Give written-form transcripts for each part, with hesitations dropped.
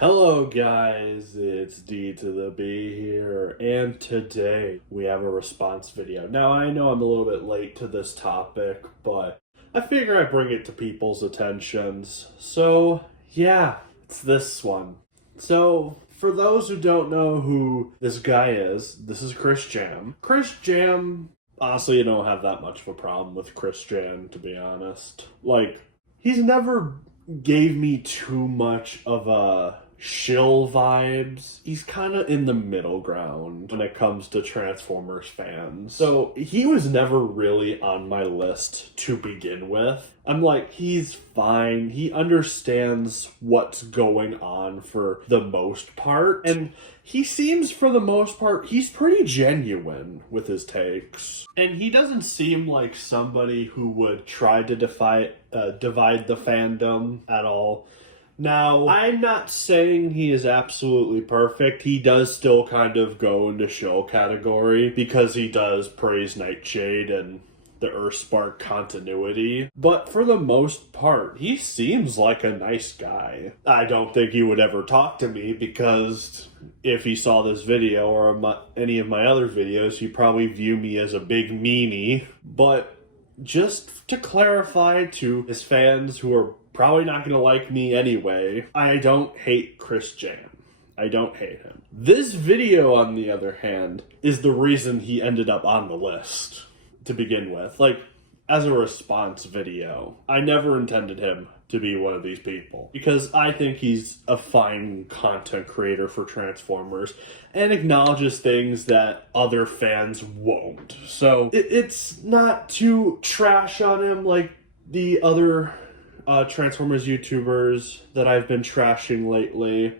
Hello guys, it's D to the B here, and today we have a response video. Now I know I'm a little bit late to this topic, but I figure I bring it to people's attentions. So yeah, it's this one. So for those who don't know who this guy is, this is Chris Jam. Chris Jam, honestly, I don't have that much of a problem with Chris Jam, to be honest. Like, he's never gave me too much of a shill vibes. He's kind of in the middle ground when it comes to Transformers fans. So he was never really on my list to begin with. I'm like, he's fine. He understands what's going on for the most part. And he seems, for the most part, he's pretty genuine with his takes. And he doesn't seem like somebody who would try to divide the fandom at all. Now, I'm not saying he is absolutely perfect. He does still kind of go into shill category because he does praise Nightshade and the Earthspark continuity. But for the most part, he seems like a nice guy. I don't think he would ever talk to me because if he saw this video or any of my other videos, he'd probably view me as a big meanie. But just to clarify to his fans who are probably not going to like me anyway, I don't hate Chris Jam. I don't hate him. This video, on the other hand, is the reason he ended up on the list to begin with. Like, as a response video, I never intended him to be one of these people because I think he's a fine content creator for Transformers and acknowledges things that other fans won't. So it's not too trash on him like the other Transformers YouTubers that I've been trashing lately.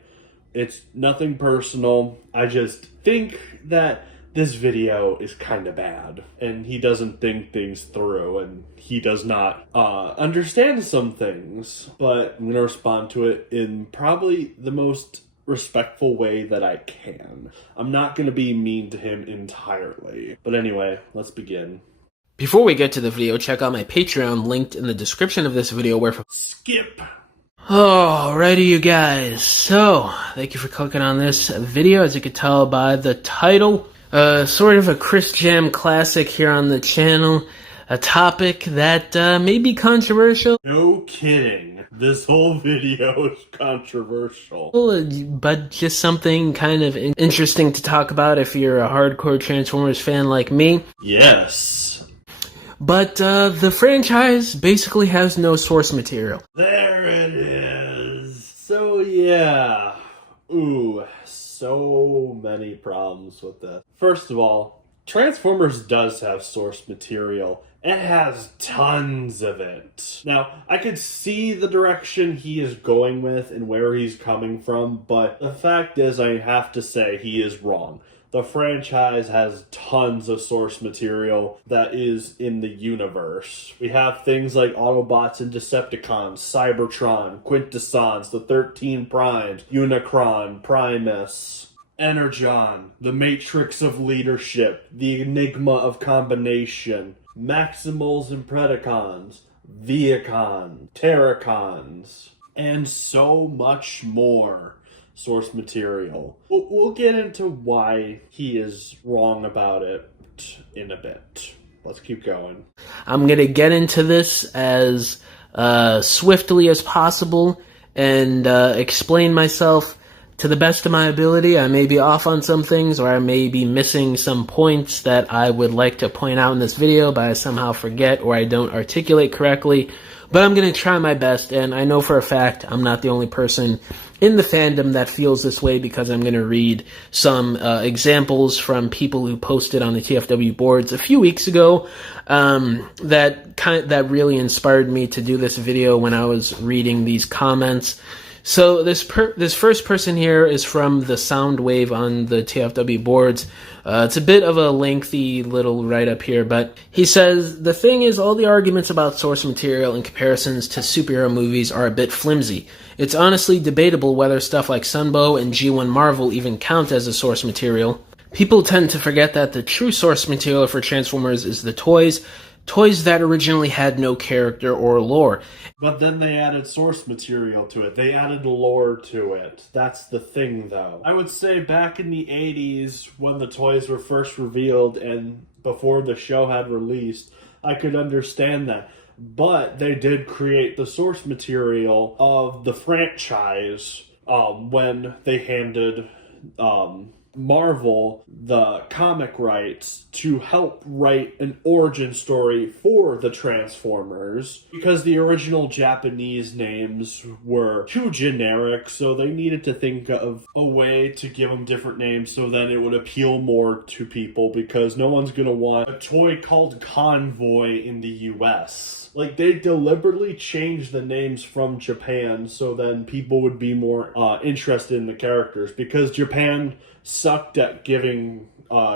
It's nothing personal. I just think that this video is kind of bad, and he doesn't think things through, and he does not understand some things. But I'm going to respond to it in probably the most respectful way that I can. I'm not going to be mean to him entirely. But anyway, let's begin. Before we get to the video, check out my Patreon linked in the description of this video where... Skip! Alrighty, you guys. So, thank you for clicking on this video. As you can tell by the title, sort of a Chris Jam classic here on the channel. A topic that may be controversial. No kidding. This whole video is controversial. But just something kind of interesting to talk about if you're a hardcore Transformers fan like me. Yes. But the franchise basically has no source material. There it is. So yeah. Ooh, so many problems with this. First of all, Transformers does have source material. It has tons of it. Now, I could see the direction he is going with and where he's coming from, but the fact is I have to say he is wrong. The franchise has tons of source material that is in the universe. We have things like Autobots and Decepticons, Cybertron, Quintessons, the 13 Primes, Unicron, Primus, Energon, the Matrix of Leadership, the Enigma of Combination, Maximals and Predacons, Viacon, Terracons, and so much more source material. We'll get into why he is wrong about it in a bit. Let's keep going. I'm going to get into this as swiftly as possible and explain myself to the best of my ability. I may be off on some things, or I may be missing some points that I would like to point out in this video, but I somehow forget or I don't articulate correctly. But I'm going to try my best, and I know for a fact I'm not the only person in the fandom that feels this way, because I'm going to read some examples from people who posted on the TFW boards a few weeks ago that really inspired me to do this video when I was reading these comments. So this first person here is from the Soundwave on the TFW boards. It's a bit of a lengthy little write-up here, but he says, "The thing is, all the arguments about source material and comparisons to superhero movies are a bit flimsy. It's honestly debatable whether stuff like Sunbow and G1 Marvel even count as a source material. People tend to forget that the true source material for Transformers is the toys, toys that originally had no character or lore. But then they added source material to it. They added lore to it. That's the thing, though. I would say back in the 80s, when the toys were first revealed and before the show had released, I could understand that. But they did create the source material of the franchise when they handed Marvel the comic rights to help write an origin story for the Transformers, because the original Japanese names were too generic, so they needed to think of a way to give them different names so then it would appeal more to people, because no one's gonna want a toy called Convoy in the US. Like, they deliberately changed the names from Japan so then people would be more interested in the characters, because Japan sucked at giving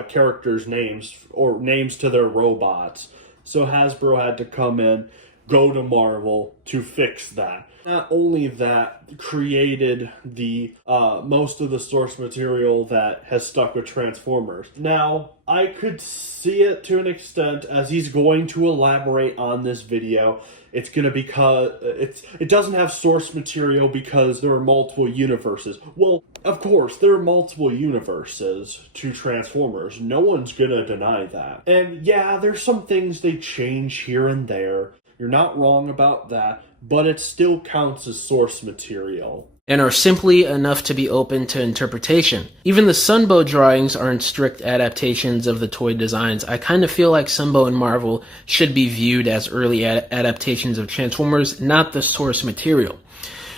characters names or names to their robots. So Hasbro had to come in, go to Marvel to fix that. Not only that, created the most of the source material that has stuck with Transformers. Now, I could see it to an extent, as he's going to elaborate on this video. It's gonna because it doesn't have source material because there are multiple universes. Well, of course, there are multiple universes to Transformers. No one's gonna deny that. And yeah, there's some things they change here and there. You're not wrong about that, but it still counts as source material. And are simply enough to be open to interpretation. Even the Sunbow drawings aren't strict adaptations of the toy designs. I kind of feel like Sunbow and Marvel should be viewed as early adaptations of Transformers, not the source material.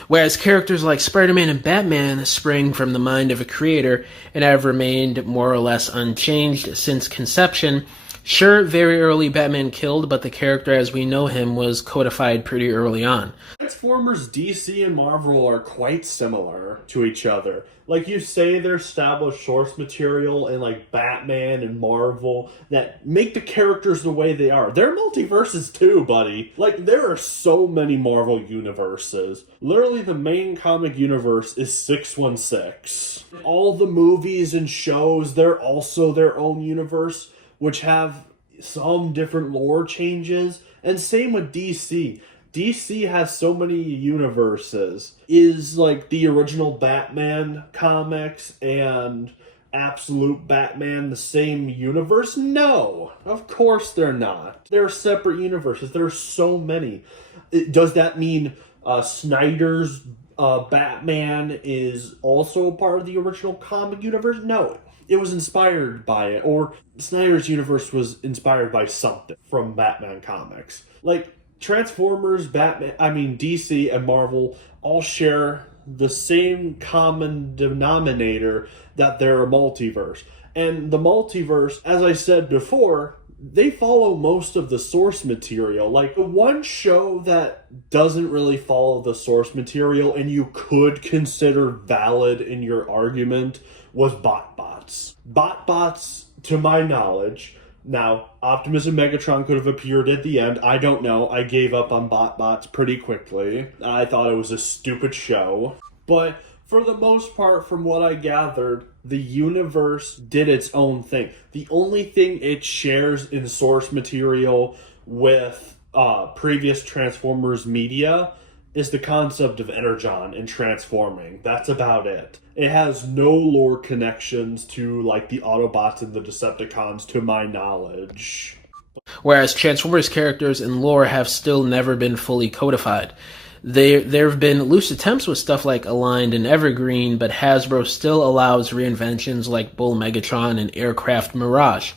Whereas characters like Spider-Man and Batman spring from the mind of a creator and have remained more or less unchanged since conception. Sure, very early Batman killed, but the character as we know him was codified pretty early on. Transformers, DC, and Marvel are quite similar to each other. Like you say, they're established source material in like Batman and Marvel that make the characters the way they are. They're multiverses too, buddy. Like, there are so many Marvel universes. Literally, the main comic universe is 616. All the movies and shows, they're also their own universe, which have some different lore changes. And same with DC. DC has so many universes. Is like the original Batman comics and Absolute Batman the same universe? No, of course they're not. They're separate universes. There are so many. Does that mean Snyder's Batman is also a part of the original comic universe? No. It was inspired by it, or Snyder's universe was inspired by something from Batman comics. Like, Transformers, DC and Marvel all share the same common denominator, that they're a multiverse. And the multiverse, as I said before, they follow most of the source material. Like, the one show that doesn't really follow the source material and you could consider valid in your argument was BotBots. BotBots, to my knowledge, now, Optimus and Megatron could have appeared at the end. I don't know. I gave up on BotBots pretty quickly. I thought it was a stupid show. But for the most part, from what I gathered, the universe did its own thing. The only thing it shares in source material with previous Transformers media is the concept of Energon and transforming. That's about it. It has no lore connections to, like, the Autobots and the Decepticons, to my knowledge. Whereas Transformers characters and lore have still never been fully codified. There have been loose attempts with stuff like Aligned and Evergreen, but Hasbro still allows reinventions like Bull Megatron and Aircraft Mirage.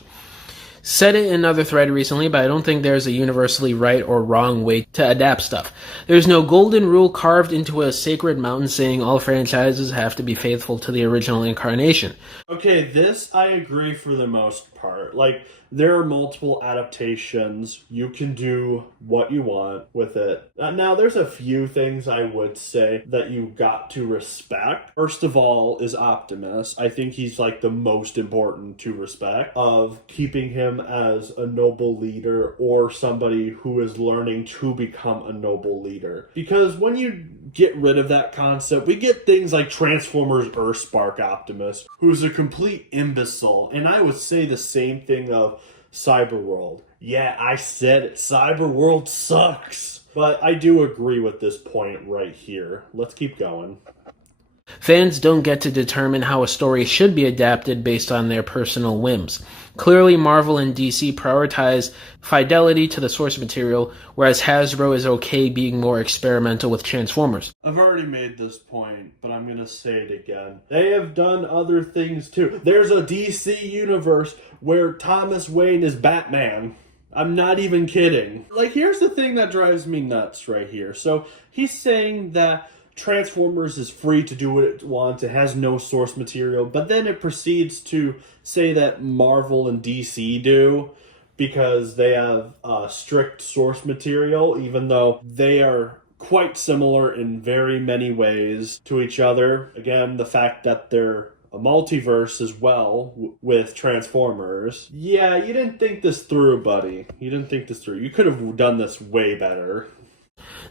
Said it in another thread recently, but I don't think there's a universally right or wrong way to adapt stuff. There's no golden rule carved into a sacred mountain saying all franchises have to be faithful to the original incarnation. Okay, this I agree for the most part. Like, there are multiple adaptations. You can do what you want with it. Now, there's a few things I would say that you got to respect. First of all is Optimus. I think he's like the most important to respect, of keeping him as a noble leader or somebody who is learning to become a noble leader. Because when you get rid of that concept, we get things like Transformers Earthspark Optimus, who's a complete imbecile. And I would say the same thing of Cyberworld. Yeah, I said it. Cyberworld sucks. But I do agree with this point right here. Let's keep going. Fans don't get to determine how a story should be adapted based on their personal whims. Clearly, Marvel and DC prioritize fidelity to the source material, whereas Hasbro is okay being more experimental with Transformers. I've already made this point, but I'm going to say it again. They have done other things too. There's a DC universe where Thomas Wayne is Batman. I'm not even kidding. Like, here's the thing that drives me nuts right here. So, he's saying that Transformers is free to do what it wants. It has no source material. But then it proceeds to say that Marvel and DC do because they have strict source material, even though they are quite similar in very many ways to each other. Again, the fact that they're a multiverse as well with Transformers. Yeah, you didn't think this through, buddy. You didn't think this through. You could have done this way better.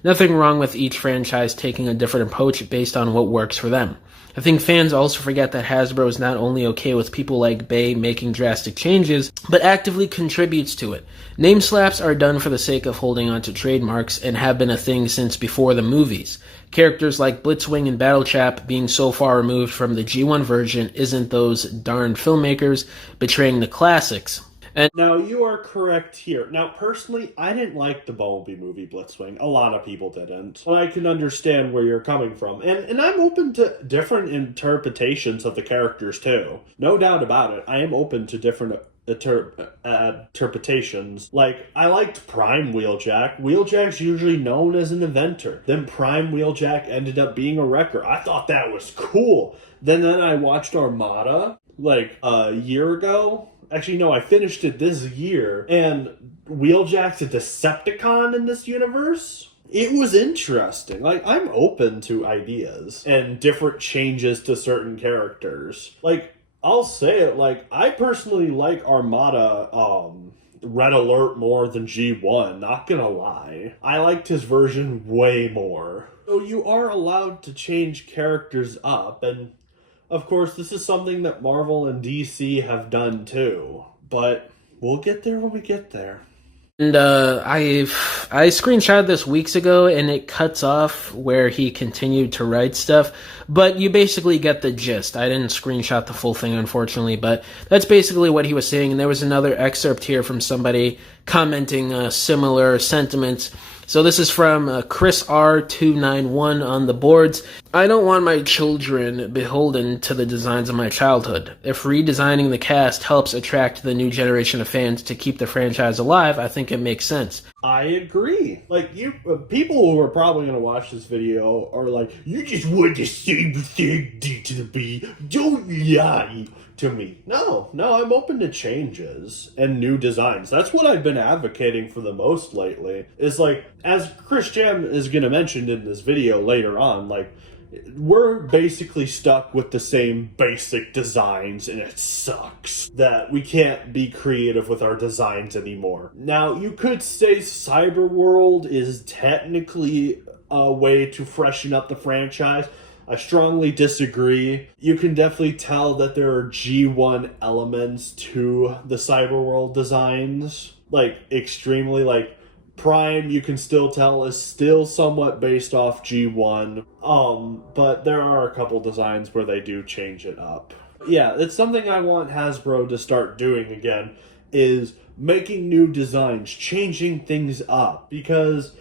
Nothing wrong with each franchise taking a different approach based on what works for them. I think fans also forget that Hasbro is not only okay with people like Bay making drastic changes, but actively contributes to it. Name slaps are done for the sake of holding onto trademarks and have been a thing since before the movies. Characters like Blitzwing and Battletrap being so far removed from the G1 version isn't those darn filmmakers betraying the classics. And now, you are correct here. Now, personally, I didn't like the Bumblebee movie Blitzwing. A lot of people didn't. But I can understand where you're coming from. And I'm open to different interpretations of the characters, too. No doubt about it. I am open to different interpretations. Like, I liked Prime Wheeljack. Wheeljack's usually known as an inventor. Then Prime Wheeljack ended up being a wrecker. I thought that was cool. Then I watched Armada, like, a year ago. Actually, no, I finished it this year, and Wheeljack's a Decepticon in this universe. It was interesting. Like, I'm open to ideas and different changes to certain characters. Like, I'll say it, like, I personally like Armada, Red Alert more than G1, not gonna lie. I liked his version way more. So you are allowed to change characters up, and of course, this is something that Marvel and DC have done too, but we'll get there when we get there. And I screenshotted this weeks ago, and it cuts off where he continued to write stuff, but you basically get the gist. I didn't screenshot the full thing, unfortunately, but that's basically what he was saying. And there was another excerpt here from somebody commenting similar sentiments. So this is from Chris R291 on the boards. I don't want my children beholden to the designs of my childhood. If redesigning the cast helps attract the new generation of fans to keep the franchise alive, I think it makes sense. I agree. Like, people who are probably going to watch this video are like, you just want the same thing D to the B. Don't lie to me. No, I'm open to changes and new designs. That's what I've been advocating for the most lately. Is like, as Chris Jam is going to mention in this video later on, like, we're basically stuck with the same basic designs, and it sucks that we can't be creative with our designs anymore. Now, you could say Cyberworld is technically a way to freshen up the franchise. I strongly disagree. You can definitely tell that there are G1 elements to the Cyberworld designs. Like, extremely, like, Prime, you can still tell, is still somewhat based off G1. But there are a couple designs where they do change it up. Yeah, it's something I want Hasbro to start doing again, is making new designs, changing things up. Because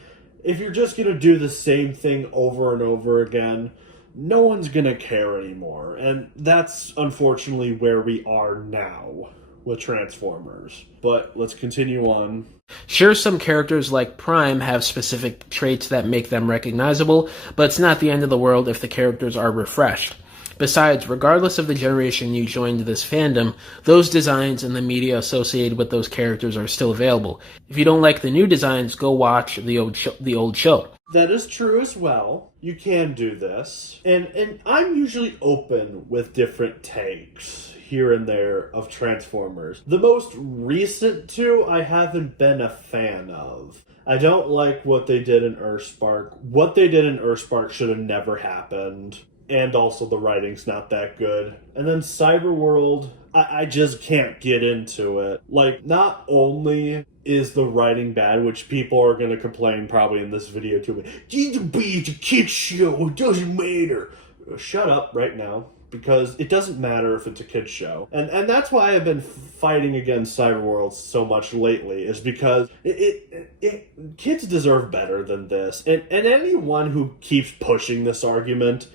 if you're just going to do the same thing over and over again, no one's going to care anymore. And that's unfortunately where we are now with Transformers. But let's continue on. Sure, some characters like Prime have specific traits that make them recognizable, but it's not the end of the world if the characters are refreshed. Besides, regardless of the generation you joined this fandom, those designs and the media associated with those characters are still available. If you don't like the new designs, go watch the old show. That is true as well. You can do this. And I'm usually open with different takes here and there of Transformers. The most recent two I haven't been a fan of. I don't like what they did in Earthspark. What they did in Earthspark should have never happened. And also the writing's not that good. And then Cyberworld, I just can't get into it. Like, not only is the writing bad, which people are going to complain probably in this video too, but it's a kid's show, it doesn't matter. Shut up right now, because it doesn't matter if it's a kid's show. And that's why I've been fighting against Cyberworld so much lately, is because kids deserve better than this. And anyone who keeps pushing this argument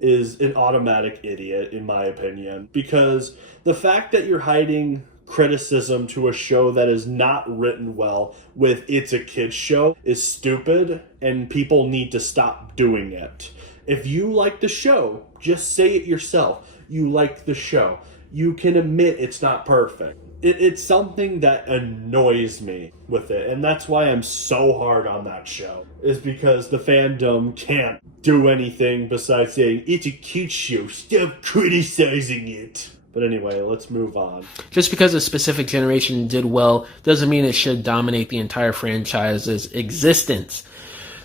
is an automatic idiot, in my opinion, because the fact that you're hiding criticism to a show that is not written well with "it's a kid's show" is stupid, and people need to stop doing it. If you like the show, just say it yourself. You like the show. You can admit it's not perfect. It's something that annoys me with it, and that's why I'm so hard on that show, is because the fandom can't do anything besides saying, it's a kid's show, stop criticizing it. But anyway, let's move on. Just because a specific generation did well doesn't mean it should dominate the entire franchise's existence.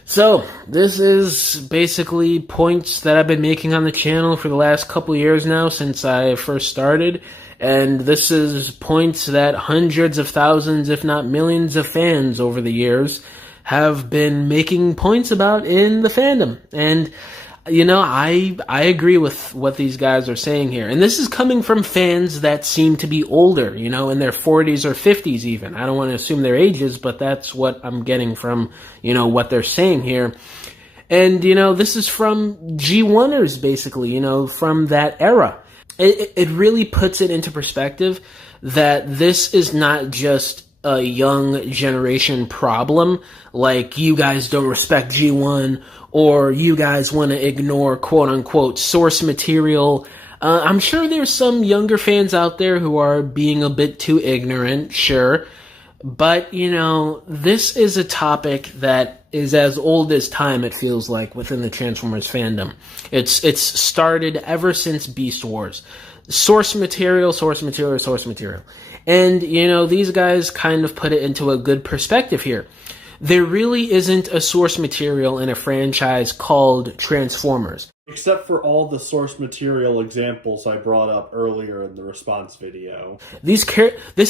So, this is basically points that I've been making on the channel for the last couple years now, since I first started. And this is points that hundreds of thousands, if not millions of fans over the years have been making points about in the fandom. And, you know, I agree with what these guys are saying here. And this is coming from fans that seem to be older, you know, in their 40s or 50s even. I don't want to assume their ages, but that's what I'm getting from, you know, what they're saying here. And, you know, this is from G1ers, basically, you know, from that era. It really puts it into perspective that this is not just a young generation problem, like you guys don't respect G1, or you guys want to ignore quote-unquote source material. I'm sure there's some younger fans out there who are being a bit too ignorant, sure. But, you know, this is a topic that is as old as time, it feels like, within the Transformers fandom. It's started ever since Beast Wars. Source material, source material, source material. And, you know, these guys kind of put it into a good perspective here. There really isn't a source material in a franchise called Transformers. Except for all the source material examples I brought up earlier in the response video. This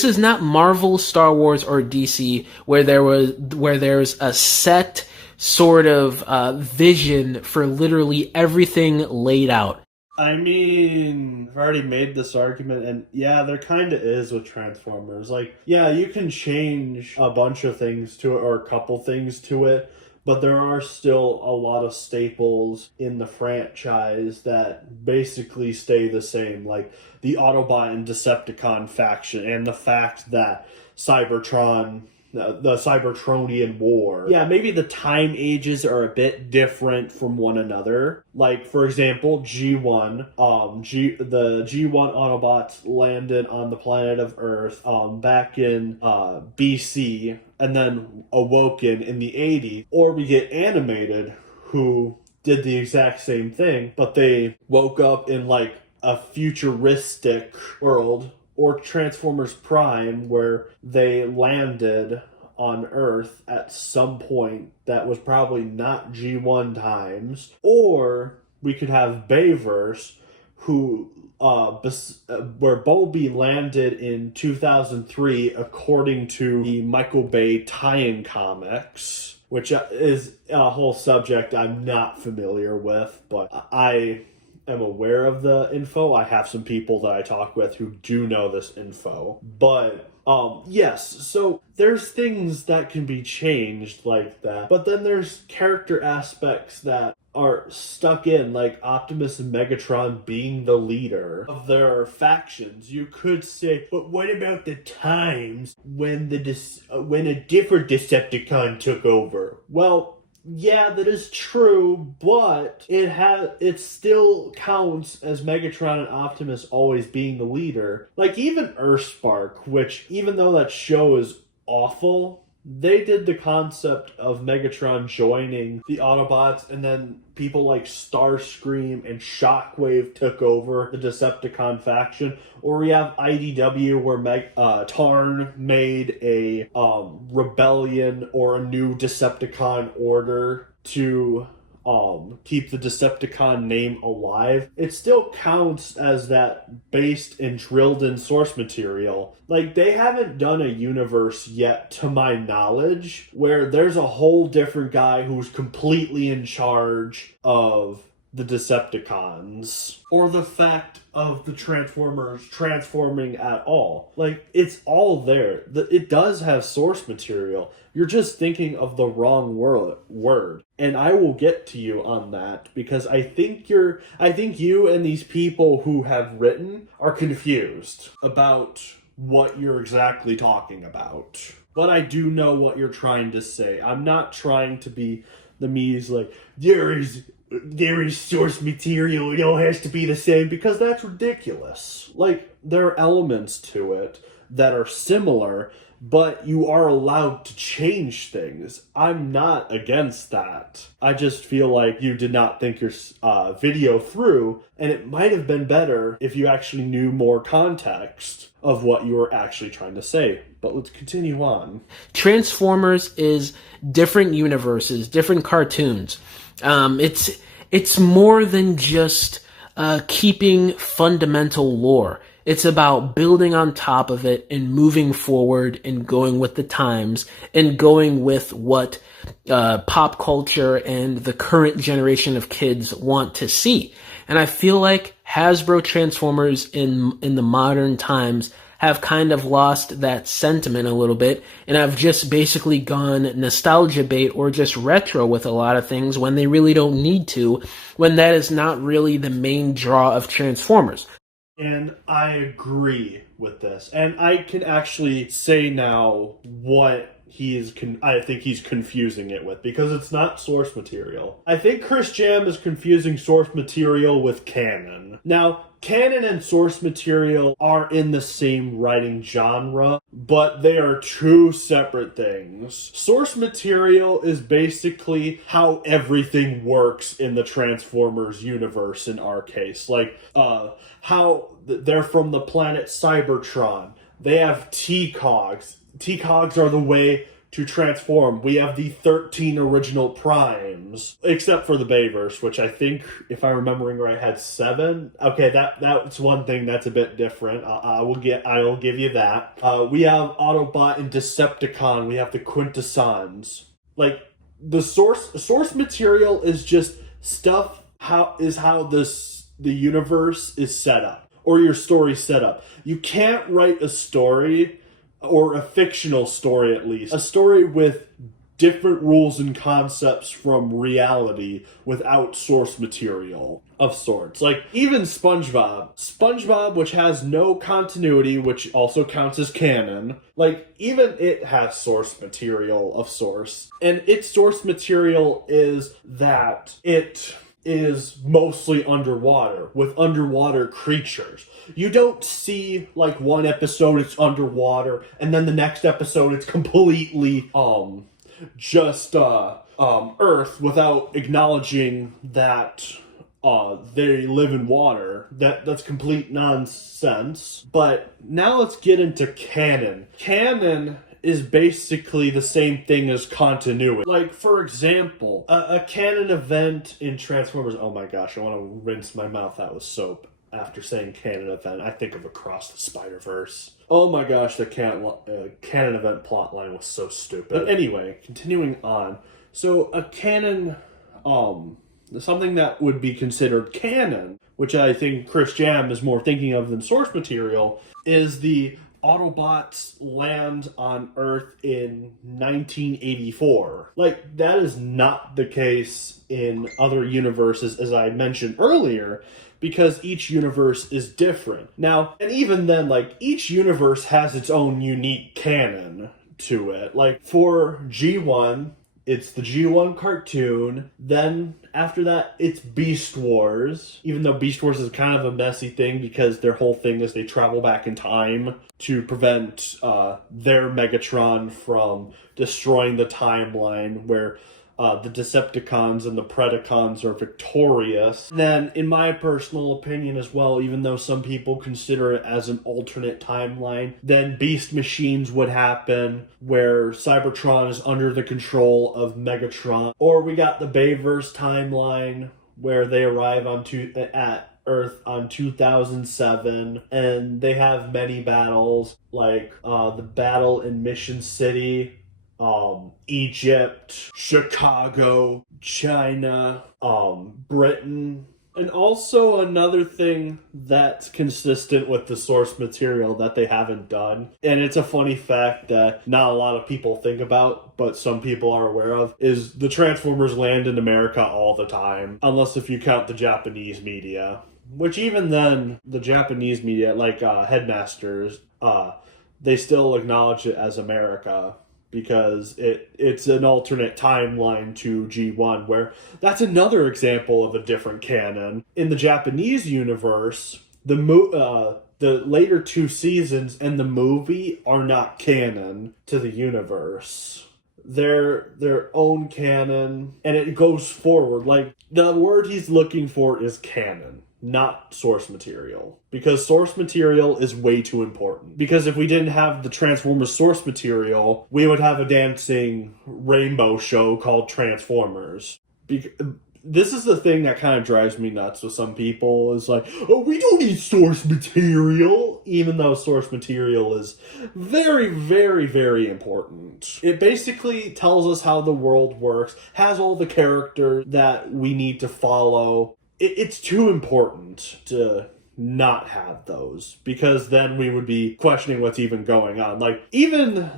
is not Marvel, Star Wars, or DC, where there's a set sort of vision for literally everything laid out. I mean, I've already made this argument, and yeah, there kind of is with Transformers. Like, yeah, you can change a bunch of things to it, or a couple things to it, but there are still a lot of staples in the franchise that basically stay the same, like the Autobot and Decepticon faction, and the fact that Cybertron, the Cybertronian War. Yeah, maybe the time ages are a bit different from one another. Like, for example, G1. The G1 Autobots landed on the planet of Earth back in BC, and then awoken in the 80s. Or we get Animated, who did the exact same thing, but they woke up in, like, a futuristic world. Or Transformers Prime, where they landed on Earth at some point that was probably not G1 times. Or we could have Bayverse, who where Bumblebee landed in 2003 according to the Michael Bay tie-in comics, which is a whole subject I'm not familiar with, but I am aware of the info. I have some people that I talk with who do know this info. But, yes, so there's things that can be changed like that. But then there's character aspects that are stuck in, like Optimus and Megatron being the leader of their factions. You could say, but what about the times when when a different Decepticon took over? Well, yeah, that is true, but it still counts as Megatron and Optimus always being the leader. Like, even Earthspark, which, even though that show is awful, they did the concept of Megatron joining the Autobots, and then people like Starscream and Shockwave took over the Decepticon faction. Or we have IDW, where Tarn made a rebellion or a new Decepticon order to keep the Decepticon name alive, it still counts as that based and drilled in source material. Like, they haven't done a universe yet, to my knowledge, where there's a whole different guy who's completely in charge of the Decepticons, or the fact of the Transformers transforming at all. Like, it's all there. It does have source material. You're just thinking of the wrong word. And I will get to you on that, because I think you and these people who have written are confused about what you're exactly talking about. But I do know what you're trying to say. I'm not trying to be the me's like, there is source material, it all has to be the same, because that's ridiculous. Like, there are elements to it that are similar, but you are allowed to change things. I'm not against that. I just feel like you did not think your video through, and it might have been better if you actually knew more context of what you were actually trying to say. But let's continue on. Transformers is different universes, different cartoons. It's more than just keeping fundamental lore. It's about building on top of it and moving forward and going with the times and going with what pop culture and the current generation of kids want to see. And I feel like Hasbro Transformers in the modern times have kind of lost that sentiment a little bit, and have just basically gone nostalgia bait or just retro with a lot of things when they really don't need to, when that is not really the main draw of Transformers. And I agree with this. And I can actually say now what I think he's confusing it with, because it's not source material. I think Chris Jam is confusing source material with canon. Now, canon and source material are in the same writing genre, but they are two separate things. Source material is basically how everything works in the Transformers universe in our case. Like, how they're from the planet Cybertron. They have T-Cogs. T-Cogs are the way to transform. We have the 13 original primes, except for the Bayverse, which I think, if I'm remembering right, had 7. Okay, that's one thing that's a bit different. I will give you that. We have Autobot and Decepticon. We have the Quintessons. Like, the source material is just stuff. How the universe is set up, or your story set up. You can't write a story, or a fictional story at least, a story with different rules and concepts from reality without source material of sorts. Like, even SpongeBob, which has no continuity, which also counts as canon, like, even it has source material of sorts. And its source material is that it is mostly underwater, with underwater creatures. You don't see, like, one episode it's underwater, and then the next episode it's completely, just Earth, without acknowledging that they live in water. That's complete nonsense. But now let's get into canon. Canon is basically the same thing as continuity. Like, for example, a canon event in Transformers. Oh my gosh, I want to rinse my mouth out with soap after saying canon event. I think of Across the Spider-Verse. Oh my gosh, the canon event plotline was so stupid. But anyway, continuing on. So a canon, something that would be considered canon, which I think Chris Jam is more thinking of than source material, is the Autobots land on Earth in 1984. Like, that is not the case in other universes, as I mentioned earlier, because each universe is different. Now, and even then, like, each universe has its own unique canon to it. Like, for G1, it's the G1 cartoon. Then, after that, it's Beast Wars. Even though Beast Wars is kind of a messy thing, because their whole thing is they travel back in time to prevent their Megatron from destroying the timeline, where the Decepticons and the Predacons are victorious. Then, in my personal opinion as well, even though some people consider it as an alternate timeline, then Beast Machines would happen, where Cybertron is under the control of Megatron. Or we got the Bayverse timeline, where they arrive at Earth on 2007, and they have many battles, like the battle in Mission City, Egypt, Chicago, China, Britain. And also another thing that's consistent with the source material that they haven't done, and it's a funny fact that not a lot of people think about, but some people are aware of, is the Transformers land in America all the time, unless if you count the Japanese media. Which even then, the Japanese media, like Headmasters, they still acknowledge it as America, because it's an alternate timeline to G1, where that's another example of a different canon. In the Japanese universe, the later 2 seasons and the movie are not canon to the universe. They're their own canon, and it goes forward. Like, the word he's looking for is canon, not source material, because source material is way too important. Because if we didn't have the Transformers source material, we would have a dancing rainbow show called Transformers. This is the thing that kind of drives me nuts with some people, is like, oh, we don't need source material, even though source material is very, very, very important. It basically tells us how the world works, has all the characters that we need to follow. It's too important to not have those, because then we would be questioning what's even going on. Like, even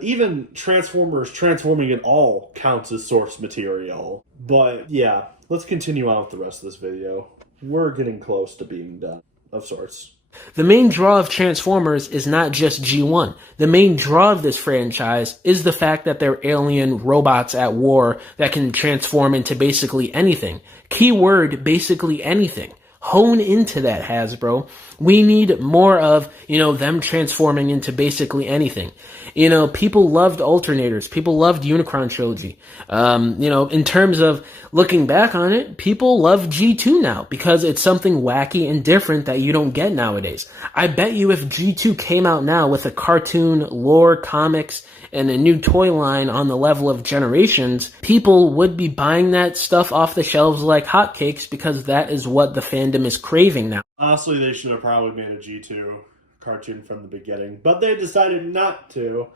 even Transformers transforming at all counts as source material. But yeah, let's continue on with the rest of this video. We're getting close to being done, of sorts. The main draw of Transformers is not just G1. The main draw of this franchise is the fact that they're alien robots at war that can transform into basically anything. Keyword, basically anything. Hone into that, Hasbro. We need more of, them transforming into basically anything. People loved alternators. People loved Unicron Trilogy. In terms of looking back on it, people love G2 now because it's something wacky and different that you don't get nowadays. I bet you if G2 came out now with a cartoon, lore, comics, and a new toy line on the level of Generations, people would be buying that stuff off the shelves like hotcakes, because that is what the fandom is craving now. Honestly, they should have probably made a G2 cartoon from the beginning, but they decided not to.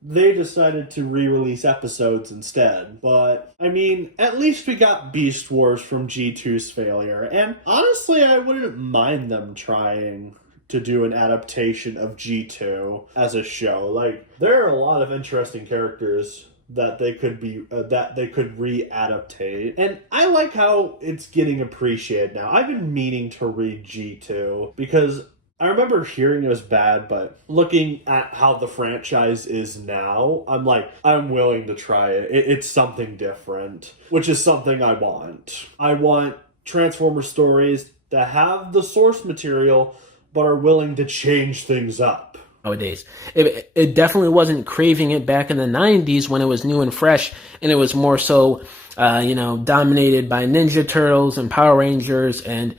They decided to re-release episodes instead. But, I mean, at least we got Beast Wars from G2's failure, and honestly, I wouldn't mind them trying to do an adaptation of G2 as a show. Like, there are a lot of interesting characters that they could re-adaptate, and I like how it's getting appreciated now. I've been meaning to read G2 because I remember hearing it was bad, but looking at how the franchise is now, I'm willing to try it. It's something different, which is something I want. I want Transformer stories that have the source material but are willing to change things up. Nowadays, it definitely wasn't craving it back in the 90s when it was new and fresh, and it was more so dominated by Ninja Turtles and Power Rangers and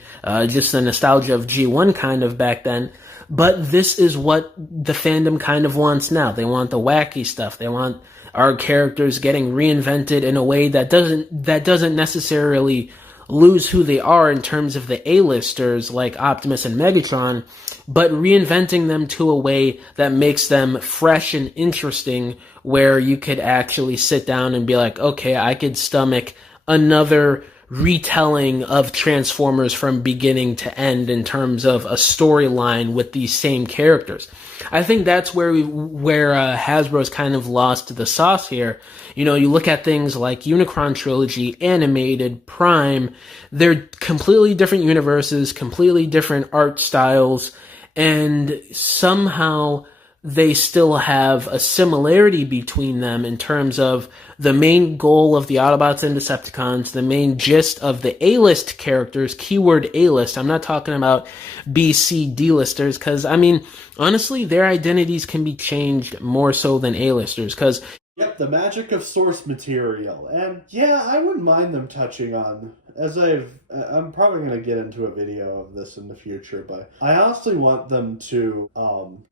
just the nostalgia of G1 kind of back then. But this is what the fandom kind of wants now. They want the wacky stuff. They want our characters getting reinvented in a way that doesn't necessarily lose who they are in terms of the A-listers like Optimus and Megatron, but reinventing them to a way that makes them fresh and interesting, where you could actually sit down and be like, okay, I could stomach another retelling of Transformers from beginning to end in terms of a storyline with these same characters. I think that's where Hasbro's kind of lost the sauce here. You look at things like Unicron Trilogy, Animated, Prime, they're completely different universes, completely different art styles, and somehow they still have a similarity between them in terms of the main goal of the Autobots and Decepticons, the main gist of the A-list characters, keyword A-list. I'm not talking about B, C, D-listers, because, honestly, their identities can be changed more so than A-listers, because Yep, the magic of source material. And yeah, I wouldn't mind them touching on, I'm probably going to get into a video of this in the future, but I honestly want them to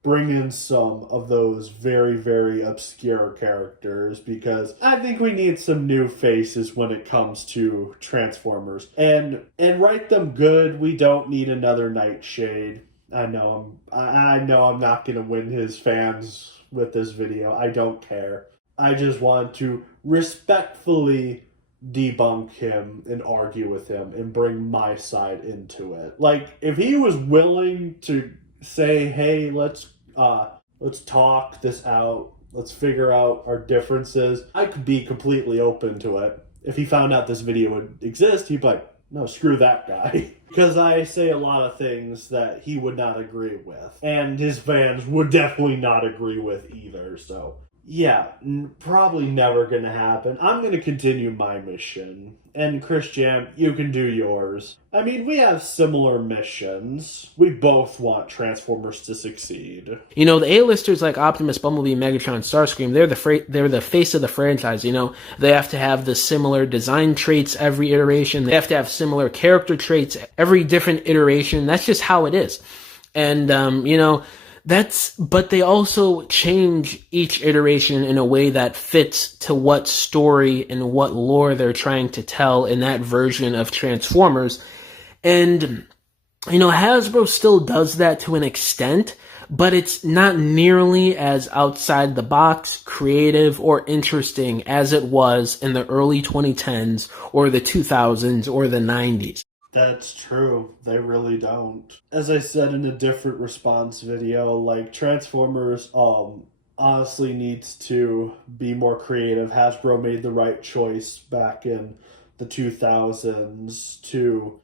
bring in some of those very, very obscure characters, because I think we need some new faces when it comes to Transformers. And write them good. We don't need another Nightshade. I know I'm not going to win his fans with this video. I don't care. I just want to respectfully debunk him and argue with him and bring my side into it. Like, if he was willing to say, hey, let's talk this out, let's figure out our differences, I could be completely open to it. If he found out this video would exist, he'd be like, no, screw that guy. Because I say a lot of things that he would not agree with. And his fans would definitely not agree with either, so yeah, probably never gonna happen. I'm gonna continue my mission. And Chris Jam, you can do yours. I mean, we have similar missions. We both want Transformers to succeed. You know, the A-listers like Optimus, Bumblebee, Megatron, Starscream, they're the face of the franchise, you know. They have to have the similar design traits every iteration. They have to have similar character traits every different iteration. That's just how it is. And, you know, but they also change each iteration in a way that fits to what story and what lore they're trying to tell in that version of Transformers. And, you know, Hasbro still does that to an extent, but it's not nearly as outside the box, creative, or interesting as it was in the early 2010s or the 2000s or the 90s. That's true. They really don't. As I said in a different response video, like, Transformers honestly needs to be more creative. Hasbro made the right choice back in the 2000s to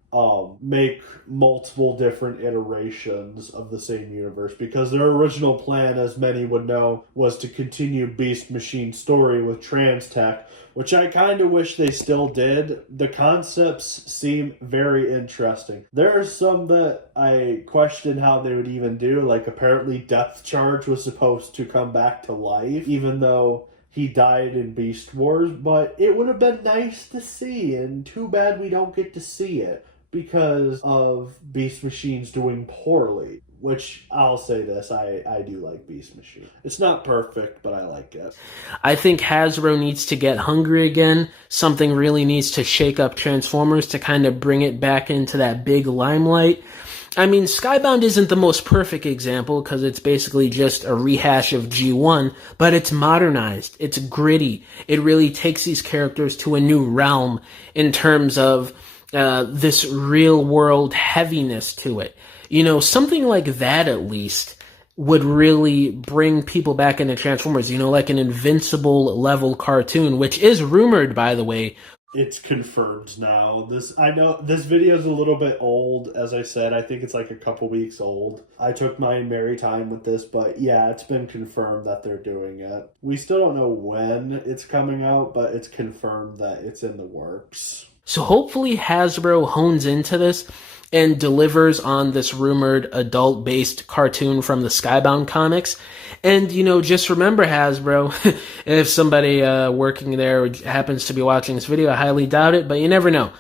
make multiple different iterations of the same universe, because their original plan, as many would know, was to continue Beast Machine's story with Transtech, which I kind of wish they still did. The concepts seem very interesting. There are some that I question how they would even do, like apparently Depth Charge was supposed to come back to life, even though he died in Beast Wars, but it would have been nice to see, and too bad we don't get to see it because of Beast Machines doing poorly. Which, I'll say this, I do like Beast Machine. It's not perfect, but I like it. I think Hasbro needs to get hungry again. Something really needs to shake up Transformers to kind of bring it back into that big limelight. I mean, Skybound isn't the most perfect example because it's basically just a rehash of G1, but it's modernized, it's gritty. It really takes these characters to a new realm in terms of this real-world heaviness to it. You know, something like that at least would really bring people back into Transformers, you know, like an Invincible-level cartoon, which is rumored, by the way. It's confirmed now. I know this video is a little bit old. As I said, I think it's like a couple weeks old. I took my merry time with this, but yeah, it's been confirmed that they're doing it. We still don't know when it's coming out, but it's confirmed that it's in the works. So hopefully Hasbro hones into this and delivers on this rumored adult-based cartoon from the Skybound comics. And, you know, just remember, Hasbro, if somebody working there happens to be watching this video, I highly doubt it, but you never know.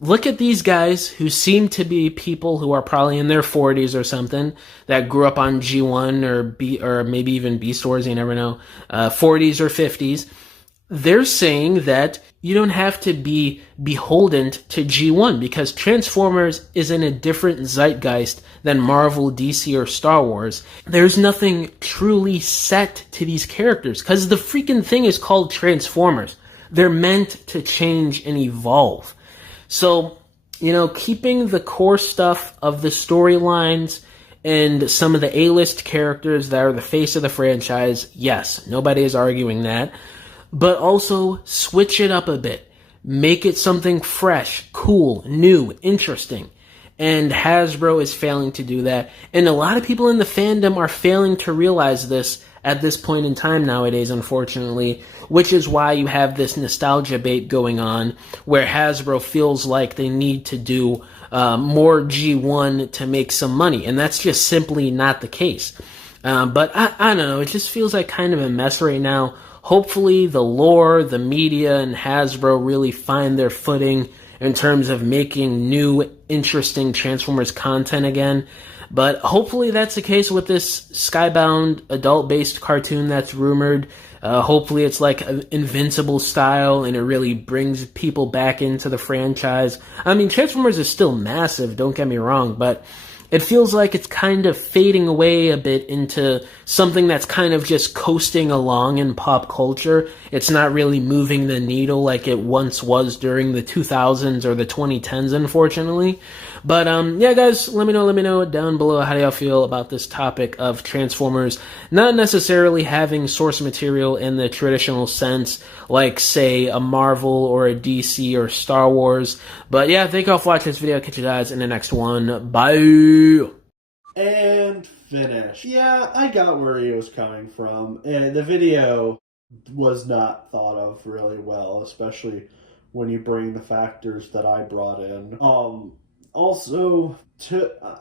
Look at these guys who seem to be people who are probably in their 40s or something, that grew up on G1 or maybe even Beast Wars, you never know, 40s or 50s. They're saying that you don't have to be beholden to G1 because Transformers is in a different zeitgeist than Marvel, DC, or Star Wars. There's nothing truly set to these characters because the freaking thing is called Transformers. They're meant to change and evolve. So, you know, keeping the core stuff of the storylines and some of the A-list characters that are the face of the franchise, yes, nobody is arguing that. But also switch it up a bit. Make it something fresh, cool, new, interesting. And Hasbro is failing to do that. And a lot of people in the fandom are failing to realize this at this point in time nowadays, unfortunately, which is why you have this nostalgia bait going on where Hasbro feels like they need to do more G1 to make some money. And that's just simply not the case. But I don't know, it just feels like kind of a mess right now. Hopefully, the lore, the media, and Hasbro really find their footing in terms of making new, interesting Transformers content again. But hopefully, that's the case with this Skybound adult based cartoon that's rumored. Hopefully, it's like an Invincible style and it really brings people back into the franchise. I mean, Transformers is still massive, don't get me wrong, but it feels like it's kind of fading away a bit into something that's kind of just coasting along in pop culture. It's not really moving the needle like it once was during the 2000s or the 2010s, unfortunately. But yeah, guys, let me know down below how do y'all feel about this topic of Transformers not necessarily having source material in the traditional sense, like say a Marvel or a DC or Star Wars. But yeah, thank y'all for watching this video. I'll catch you guys in the next one. Bye. And finish. Yeah, I got where he was coming from. And the video was not thought of really well, especially when you bring the factors that I brought in. Also,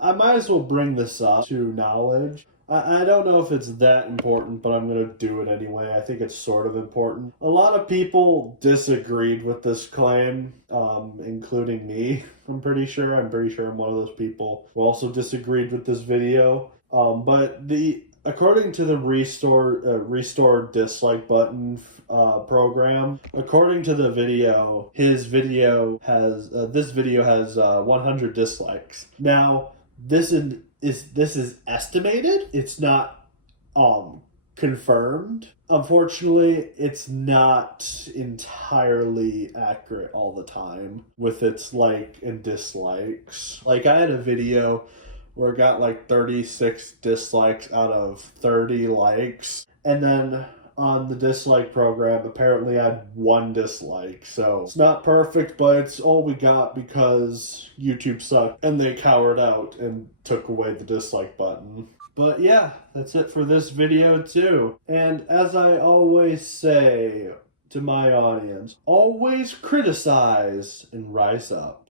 I might as well bring this up to knowledge. I don't know if it's that important, but I'm going to do it anyway. I think it's sort of important. A lot of people disagreed with this claim, including me, I'm pretty sure. I'm one of those people who also disagreed with this video. But according to the restore dislike button program, according to the video, this video has 100 dislikes. Now, this is estimated. It's not confirmed. Unfortunately, it's not entirely accurate all the time with its like and dislikes. Like, I had a video where it got like 36 dislikes out of 30 likes, and then on the dislike program apparently I had 1 dislike. So it's not perfect, but it's all we got because YouTube sucked and they cowered out and took away the dislike button. But yeah, that's it for this video too. And as I always say to my audience, always criticize and rise up.